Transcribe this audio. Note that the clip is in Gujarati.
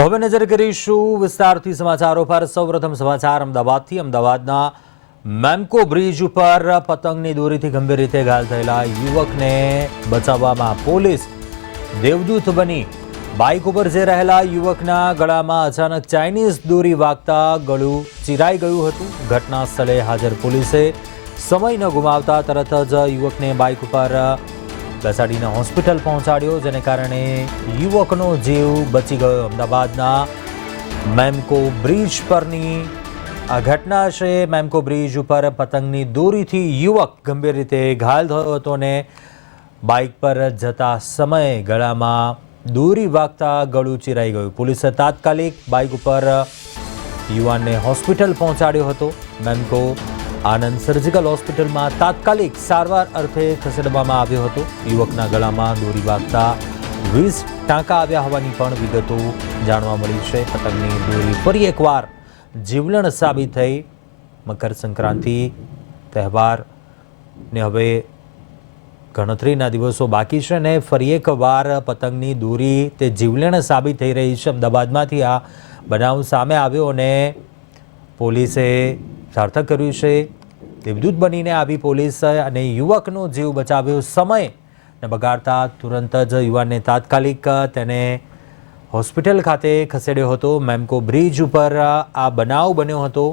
તો હવે નજર કરીશું વિસ્તારથી સમાચારો પર. સૌપ્રથમ સમાચાર અમદાવાદથી. અમદાવાદના મેમકો બ્રિજ ઉપર પતંગની દોરીથી ગંભીર રીતે ઘાયલ થયેલા યુવકને બચાવવામાં પોલીસ દેવદૂત બની. બાઇક ઉપર જે રહેલા યુવકના ગળામાં અચાનક ચાઇનીઝ દોરી વાગતા ગળું ચિરાઈ ગયું હતું. ઘટના સ્થળે હાજર પોલીસે સમય ન ગુમાવતા તરત જ યુવકને બાઇક ઉપર બેસાડીને હોસ્પિટલ પહોંચાડ્યો, જેને કારણે યુવકનો જીવ બચી ગયો. અમદાવાદના મેમકો બ્રિજ પરની આ ઘટના છે. મેમકો બ્રિજ ઉપર પતંગની દોરીથી યુવક ગંભીર રીતે ઘાયલ થયો હતો ને બાઇક પર જતા સમયે ગળામાં દોરી વાગતા ગળું ચિરાઈ ગયું. પોલીસે તાત્કાલિક બાઇક ઉપર યુવાનને હોસ્પિટલ પહોંચાડ્યો હતો. મેમકો આનંદ સર્જિકલ હોસ્પિટલમાં તાત્કાલિક સારવાર અર્થે ખસેડવામાં આવ્યો હતો. યુવકના ગળામાં દોરી વાગતા વીસ ટાંકા આવ્યા હોવાની પણ વિગતો જાણવા મળી છે. પતંગની દોરી ફરી એકવાર જીવલણ સાબિત થઈ. મકર સંક્રાંતિ તહેવારને હવે ગણતરીના દિવસો બાકી છે ને ફરી એકવાર પતંગની દોરી તે જીવલેણ સાબિત થઈ રહી છે. અમદાવાદમાંથી આ બનાવ સામે આવ્યો અને પોલીસે સાર્થક કર્યું છે. દેવદૂત બનીને આવી પોલીસ અને યુવકનો જીવ બચાવ્યો સમય ને બગાડતા તુરંત જ યુવાનને તાત્કાલિક તેને હોસ્પિટલ ખાતે ખસેડ્યો હતો. મેમકો બ્રિજ ઉપર આ બનાવ બન્યો હતો.